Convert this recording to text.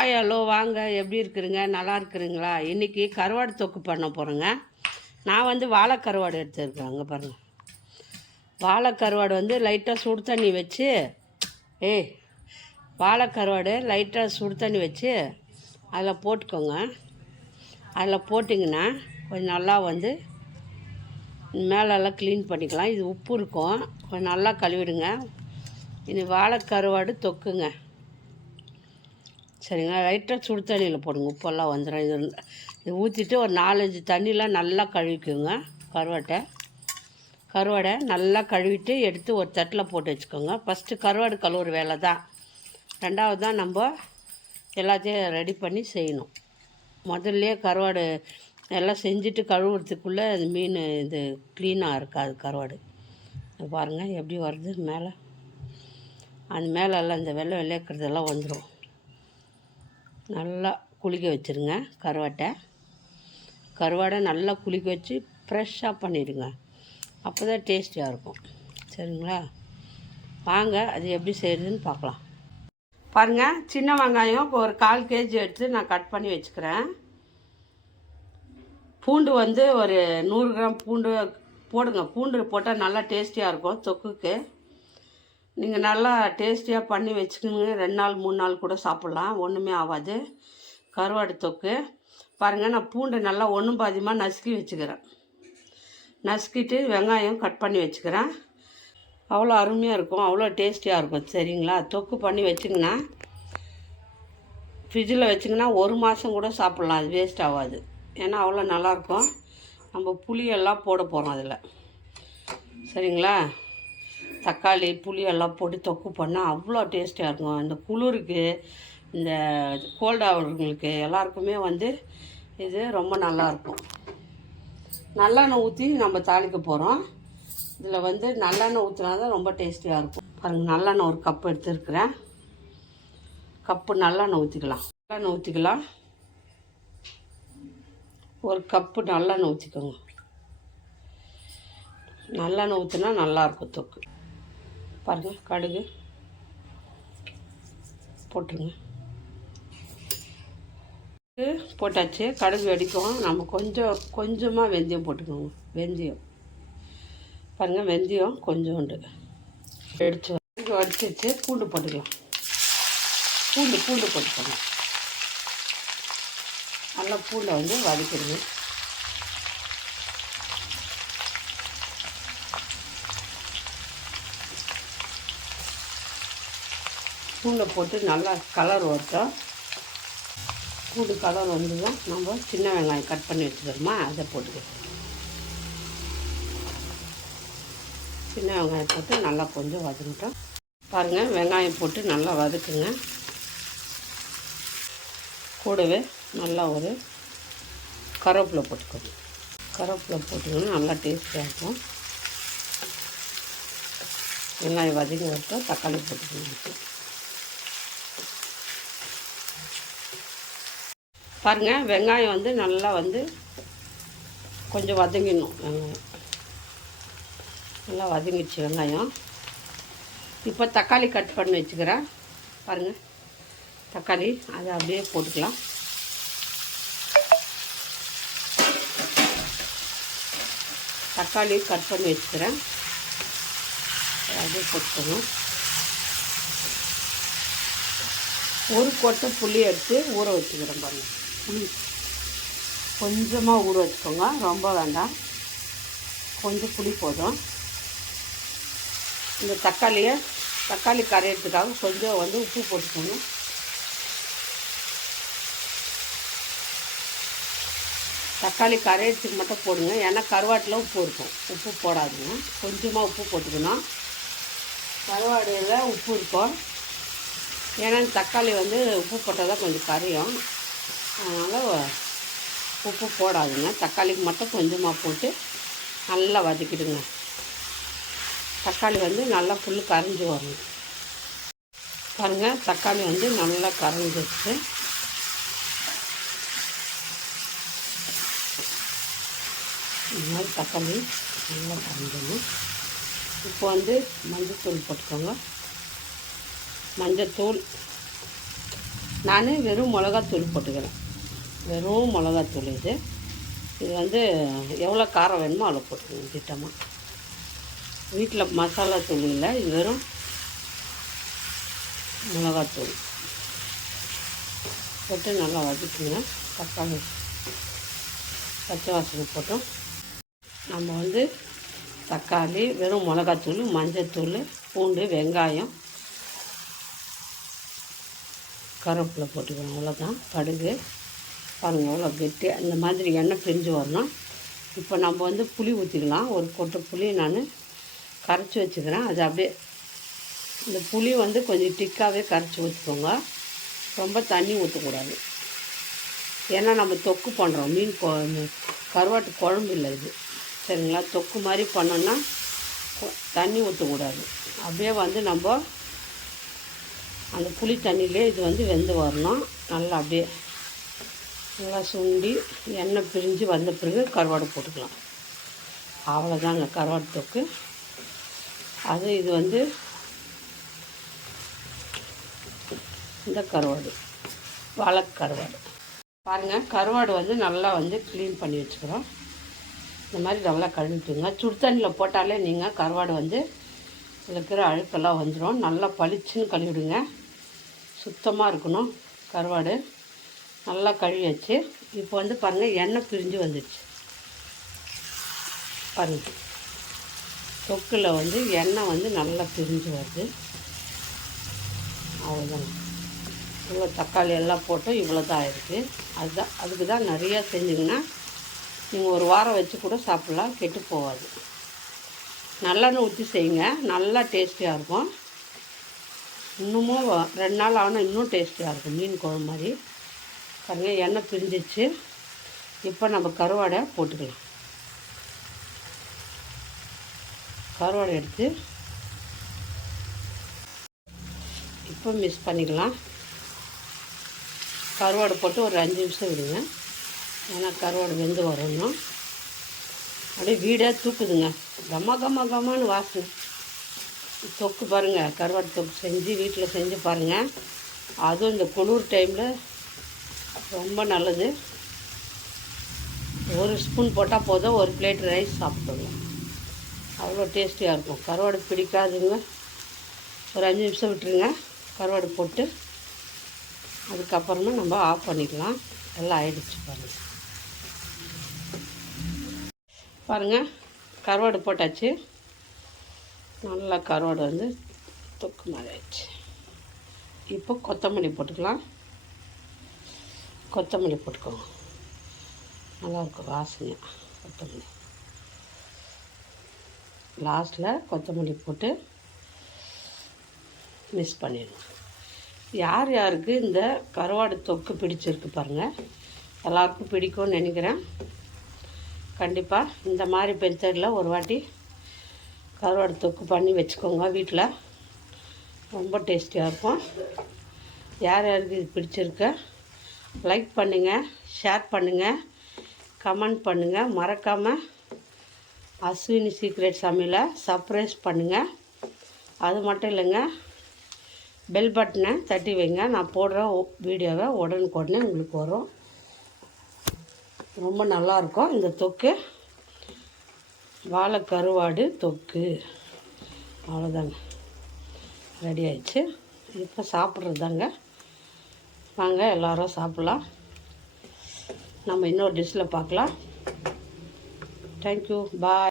Hi hello வாங்க. எப்படி இருக்கிறீங்க? நல்லா இருக்கிறீங்களா? இன்றைக்கி கருவாடு தொக்கு பண்ண போகிறேங்க நான் வந்து வாழை கருவாடு எடுத்துருக்கேன். அங்கே பாருங்கள் வாழை கருவாடு வந்து லைட்டாக சுடு தண்ணி வச்சு ஏய் வாழை கருவாடு லைட்டாக சுடு தண்ணி வச்சு அதில் போட்டுக்கோங்க. அதில் போட்டிங்கன்னா கொஞ்சம் நல்லா வந்து மேலெல்லாம் க்ளீன் பண்ணிக்கலாம். இது உப்பு இருக்கும். கொஞ்சம் நல்லா கழுவிடுங்க. இது வாழை கருவாடு தொக்குங்க. சரிங்களா லைட்டாக சுடு தண்ணியில் போடுங்க. உப்பெல்லாம் வந்துடும் இது இது ஊற்றிட்டு ஒரு நாலஞ்சு தண்ணிலாம் நல்லா கழுவிக்குங்க. கருவாட்டை. கருவாடை நல்லா கழுவிட்டு எடுத்து ஒரு தட்டில் போட்டு வச்சுக்கோங்க. ஃபஸ்ட்டு கருவாடு கழுவுற வேலை தான். ரெண்டாவது தான் நம்ம எல்லாத்தையும் ரெடி பண்ணி செய்யணும். முதல்லையே கருவாடு எல்லாம் செஞ்சுட்டு கழுவுறதுக்குள்ளே அது மீன் இது க்ளீனாக இருக்காது கருவாடு. பாருங்கள் எப்படி வருது மேலே. அந்த மேலெல்லாம் இந்த வெள்ளை வெள்ளைக்கிறதெல்லாம் வந்துடும் நல்லா குளிக்க வச்சுருங்க கருவாட்டை. கருவாடை நல்லா குளிக்க வச்சு ஃப்ரெஷ்ஷாக பண்ணிடுங்க. அப்போ தான் டேஸ்டியாக இருக்கும். சரிங்களா? வாங்க அது எப்படி செய்கிறதுன்னு பார்க்கலாம். பாருங்கள் சின்ன வெங்காயம் இப்போ ஒரு கால் கேஜி எடுத்து நான் கட் பண்ணி வச்சுக்கிறேன். பூண்டு வந்து ஒரு நூறு கிராம் பூண்டு போடுங்க. பூண்டு போட்டால் நல்லா டேஸ்டியாக இருக்கும் தொக்குக்கு. நீங்கள் நல்லா டேஸ்டியாக பண்ணி வச்சுக்கோங்க ரெண்டு நாள் மூணு நாள் கூட சாப்பிட்லாம். ஒன்றுமே ஆகாது கருவாடு தொக்கு. பாருங்கள் நான் பூண்டை நல்லா ஒன்றும் பாதியமாக நசுக்கி வச்சுக்கிறேன். நசுக்கிட்டு வெங்காயம் கட் பண்ணி வச்சுக்கிறேன். அவ்வளோ அருமையாக இருக்கும். அவ்வளோ டேஸ்டியாக இருக்கும். சரிங்களா? தொக்கு பண்ணி வச்சிங்கன்னா ஃப்ரிட்ஜில் வச்சிங்கன்னா ஒரு மாதம் கூட சாப்பிட்லாம். அது வேஸ்ட் ஆகாது. ஏன்னா அவ்வளோ நல்லாயிருக்கும் நம்ம புளியெல்லாம் போட போகிறோம் அதில். சரிங்களா? தக்காளி புளியெல்லாம் போட்டு தொக்கு பண்ணால் அவ்வளோ டேஸ்ட்டாக இருக்கும். இந்த குளிருக்கு இந்த கோல்ட் ஆகிறவங்களுக்கு எல்லாருக்குமே வந்து இது ரொம்ப நல்லாயிருக்கும் நல்லெண்ணெய் ஊற்றி நம்ம தாளிக்க போகிறோம் இதில் வந்து நல்லெண்ணெய் ஊற்றினா தான் ரொம்ப டேஸ்டியாக இருக்கும். பாருங்கள் நல்லெண்ணெய் ஒரு கப் எடுத்துருக்குறேன். கப்பு நல்லெண்ணெய் ஊற்றிக்கலாம் நல்லெண்ணெய் ஊற்றிக்கலாம் ஒரு கப்பு நல்லெண்ணெய் ஊற்றிக்கோங்க நல்லெண்ணெய் ஊற்றினா நல்லாயிருக்கும் தொக்கு. பாருங்கள் கடுகு. போட்டுருங்க. போட்டாச்சு கடுகு வெடிக்கும். நம்ம கொஞ்சம் கொஞ்சமாக வெந்தயம் போட்டுக்கோங்க. வெந்தயம். பாருங்கள் வெந்தயம் கொஞ்சோண்டு. வெடிச்சு கடுகு வடிச்சிச்சு பூண்டு போட்டுக்கலாம். பூண்டு பூண்டு போட்டுக்கோங்க. நல்லா பூண்டை வந்து வதக்கிடுங்க. பூண்டை போட்டு நல்லா கலர் வரட்டும் பூண்டு கலர் வந்துதான் நம்ம சின்ன வெங்காயம் கட் பண்ணி வச்சுக்கிறோமா அதை போட்டுக்கிறோம் சின்ன வெங்காயம் போட்டு நல்லா கொஞ்சம் வதங்கிட்டோம். பாருங்கள் வெங்காயம் போட்டு நல்லா வதக்குங்க. கூடவே நல்லா ஒரு கருவேப்பிலை போட்டுக்கணும் கருவேப்பிலை போட்டுக்கணும் நல்லா டேஸ்ட்டாக இருக்கும். வெங்காயம் வதங்கி வரட்டும் தக்காளி போட்டுக்கணும் பாருங்கள் வெங்காயம் வந்து நல்லா வந்து கொஞ்சம் வதங்கிடணும். வெங்காயம். நல்லா வதங்கிடுச்சு வெங்காயம். இப்போ தக்காளி கட் பண்ணி வச்சுக்கிறேன். பாருங்கள் தக்காளி அதை அப்படியே போட்டுக்கலாம். தக்காளி கட் பண்ணி வச்சுக்கிறேன். அப்படியே போட்டுக்கணும். ஒரு கொட்டை புளி எடுத்து ஊற வச்சுக்கிறேன் பாருங்கள் புளி. கொஞ்சமாக ஊற வச்சுக்கோங்க. ரொம்ப வேண்டாம். கொஞ்சம் புளி போதும். இந்த தக்காளியை தக்காளி கரையிறதுக்காக கொஞ்சம் வந்து உப்பு போட்டுக்கணும் தக்காளி கரையிறதுக்கு மட்டும் போடுங்க. ஏன்னா கருவாட்டில் உப்பு இருக்கும். உப்பு போடாதுங்க. கொஞ்சமாக உப்பு போட்டுக்கணும். கருவாடியில் உப்பு இருக்கும். ஏன்னா தக்காளி வந்து உப்பு போட்டால் தான் கொஞ்சம் கரையும். அதனால் உப்பு போடாதுங்க. தக்காளிக்கு மட்டும் கொஞ்சமாக போட்டு நல்லா வதக்கிடுங்க. தக்காளி வந்து நல்லா ஃபுல்லு கரைஞ்சி வரணும். பாருங்கள் தக்காளி வந்து நல்லா கரைஞ்சிருச்சு. இந்த மாதிரி தக்காளி நல்லா கரைஞ்சிடணும். இப்போ வந்து மஞ்சத்தூள் போட்டுக்கோங்க. மஞ்சத்தூள். நான் வெறும் மிளகாத்தூள் போட்டுக்கிறேன். வெறும் மிளகாத்தூள் இது. இது வந்து எவ்வளோ காரம் வேணுமோ அவ்வளோ போட்டுக்கணும் திட்டமாக வீட்டில் மசாலா தூள் இல்லை இது வெறும் மிளகாத்தூள். போட்டு நல்லா வதக்குங்க. தக்காளி பச்சை வாசனை போட்டோம். நம்ம வந்து தக்காளி வெறும் மிளகாத்தூள் மஞ்சத்தூள் பூண்டு வெங்காயம் கருவேப்பிலை போட்டுக்கணும் அவ்வளோதான். கடுகு பாருங்கள் எவ்வளோ கெட்டி இந்த மாதிரி எண்ணெய் பிரிஞ்சு வரணும். இப்போ நம்ம வந்து புளி ஊற்றிக்கலாம் ஒரு கொட்டை புளி நான் கரைச்சி வச்சுக்கிறேன். அது அப்படியே இந்த புளி வந்து கொஞ்சம் டிக்காகவே கரைச்சி ஊற்றிக்கோங்க ரொம்ப தண்ணி ஊற்றக்கூடாது ஏன்னா நம்ம தொக்கு பண்ணுறோம் மீன் கொ கருவாட்டு குழம்பு இல்லை இது. சரிங்களா? தொக்கு மாதிரி பண்ணோன்னா தண்ணி ஊற்றக்கூடாது அப்படியே வந்து நம்ம அந்த புளி தண்ணியிலே இது வந்து வெந்து வரணும். நல்லா அப்படியே நல்லா சுண்டி எண்ணெய் பிரிஞ்சு வந்த பிறகு கருவாடு போட்டுக்கலாம். அவ்வளோதாங்க கருவாடு தொக்கு. அது இது வந்து இந்த கருவாடு வாழைக்கருவாடு பாருங்கள் கருவாடு வந்து நல்லா வந்து க்ளீன் பண்ணி வச்சுக்கிறோம். இந்த மாதிரி நல்லா கழுவிட்டுங்க. சுடு தண்ணியில் போட்டாலே நீங்கள் கருவாடு வந்து இருக்கிற அழுக்கெல்லாம் வந்துடும் நல்லா பளிச்சுன்னு கழுவிடுங்க. சுத்தமாக இருக்கணும் கருவாடு. நல்லா கழுவி வச்சு இப்போ வந்து பாருங்கள் எண்ணெய் பிரிஞ்சு வந்துடுச்சு பாருங்கள் தொக்கில் வந்து எண்ணெய் வந்து நல்லா பிரிஞ்சு வருது. அவ்வளோதான் இவ்வளோ தக்காளி எல்லாம் போட்டு இவ்வளோ தான் ஆயிருக்கு. அதுதான் அதுக்கு தான் நிறையா செஞ்சிங்கன்னா நீங்கள் ஒரு வாரம் வச்சு கூட சாப்பிட்லாம் கெட்டு போகாது. நல்லெண்ணெய் ஊற்றி செய்யுங்க. நல்லா டேஸ்டியாக இருக்கும். இன்னமும் ரெண்டு நாள் ஆனால் இன்னும் டேஸ்டியாக இருக்கும். மீன் குழம்பு மாதிரி. பாருங்க எண்ணெய் பிரிஞ்சிச்சு. இப்போ நம்ம கருவாடை போட்டுக்கலாம். கருவாடை எடுத்து இப்போ மிக்ஸ் பண்ணிக்கலாம். கருவாடு போட்டு ஒரு அஞ்சு நிமிஷம் விடுங்க. ஏன்னா கருவாடு வெந்து வரணும். அப்படியே வீடே தூக்குதுங்க. கம்மா கம கம்மான்னு வாசனை. தொக்கு பாருங்கள் கருவாடு தொக்கு செஞ்சு வீட்டில் செஞ்சு பாருங்கள் அதுவும் இந்த குளிர் டைமில் ரொம்ப நல்லது. ஒரு ஸ்பூன் போட்டால் போதும் ஒரு பிளேட் ரைஸ் சாப்பிட்டுடலாம் அவ்வளோ டேஸ்டியாக இருக்கும். கருவாடு பிடிக்காதுங்க. ஒரு அஞ்சு நிமிஷம் விட்டுருங்க. கருவாடு போட்டு அதுக்கப்புறமா நம்ம ஆஃப் பண்ணிக்கலாம் எல்லாம் ஆயிடுச்சு பாருங்கள் பாருங்கள் கருவாடு போட்டாச்சு. நல்லா கருவாடு வந்து தொக்கு மாதிரி ஆயிடுச்சு. இப்போ கொத்தமல்லி போட்டுக்கலாம். கொத்தமல்லி போட்டுக்கோங்க. நல்லாயிருக்கும் வாசனையாக கொத்தமல்லி. லாஸ்ட்டில் கொத்தமல்லி போட்டு மிக்ஸ் பண்ணிடுங்க யார் யாருக்கு இந்த கருவாடு தொக்கு பிடிச்சிருக்கு பாருங்கள் எல்லாருக்கும் பிடிக்கும்னு நினைக்கிறேன். கண்டிப்பாக இந்த மாதிரி பெருத்தடில் ஒரு வாட்டி கருவாடு தொக்கு பண்ணி வச்சுக்கோங்க வீட்டில் ரொம்ப டேஸ்டியாக இருக்கும். யார் யாருக்கு இது பிடிச்சிருக்கு? லைக் பண்ணுங்கள் ஷேர் பண்ணுங்கள் கமெண்ட் பண்ணுங்கள் மறக்காமல் அஸ்வினி சீக்ரெட் சமையலை சர்ப்ரைஸ் பண்ணுங்கள் அது மட்டும் இல்லைங்க பெல் பட்டனை தட்டி வைங்க. நான் போடுற வீடியோவை உடனுக்குடனே உங்களுக்கு வரும். ரொம்ப நல்லாயிருக்கும் இந்த தொக்கு வாழை கருவாடு தொக்கு. அவ்வளோதாங்க ரெடி ஆயிடுச்சு. இப்போ சாப்பிட்றது தாங்க வாங்க எல்லாரும் சாப்பிட்லாம். நம்ம இன்னொரு டிஷ்ஷில் பார்க்கலாம். Thank you bye